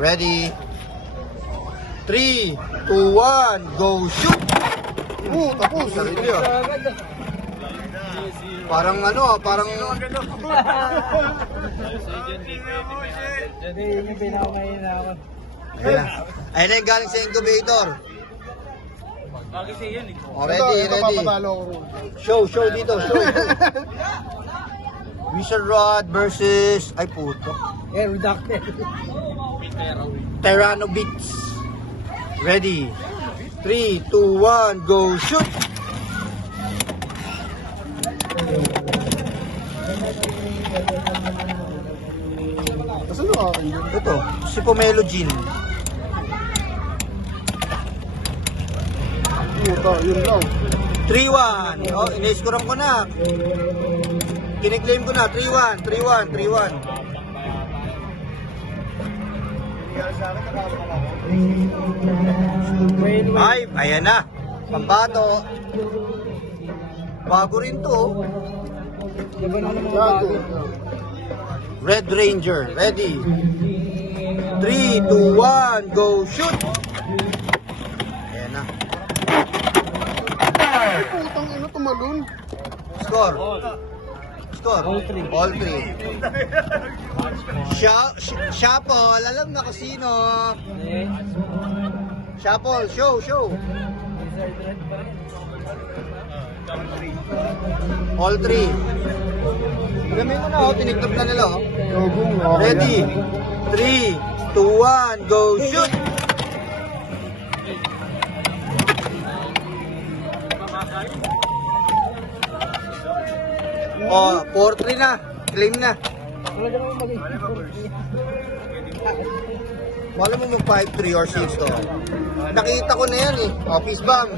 Ready? 3, 2, 1, go shoot! Tapos. Sarili Parang parang... Ayun na yung galing sa incubator. Ready. Show dito, show. Wizard Rod versus... Ay puto. Tyranobits. Ready? 3, 2, 1, go shoot! Ito, si Pomelo Gin. Yun lang. 3-1. Ina-scorean ko na. Kiniklaim ko na. 3-1. Ay, ayan na. Pambato. Bago rin to. Red Ranger. Ready? 3, 2, 1, go shoot! Ayan na. Putang ina, tumalun. Score. All three. Shuffle. Alam na kung sino. Shuffle. Show. All three. Gamay mo na, tiniklop na nila. Ready? 3, 2, 1, go shoot! Oh, 4-3 na. Claim na. Wala mo mag 5-3 or 6 to. Nakita ko na yan eh. Office bomb.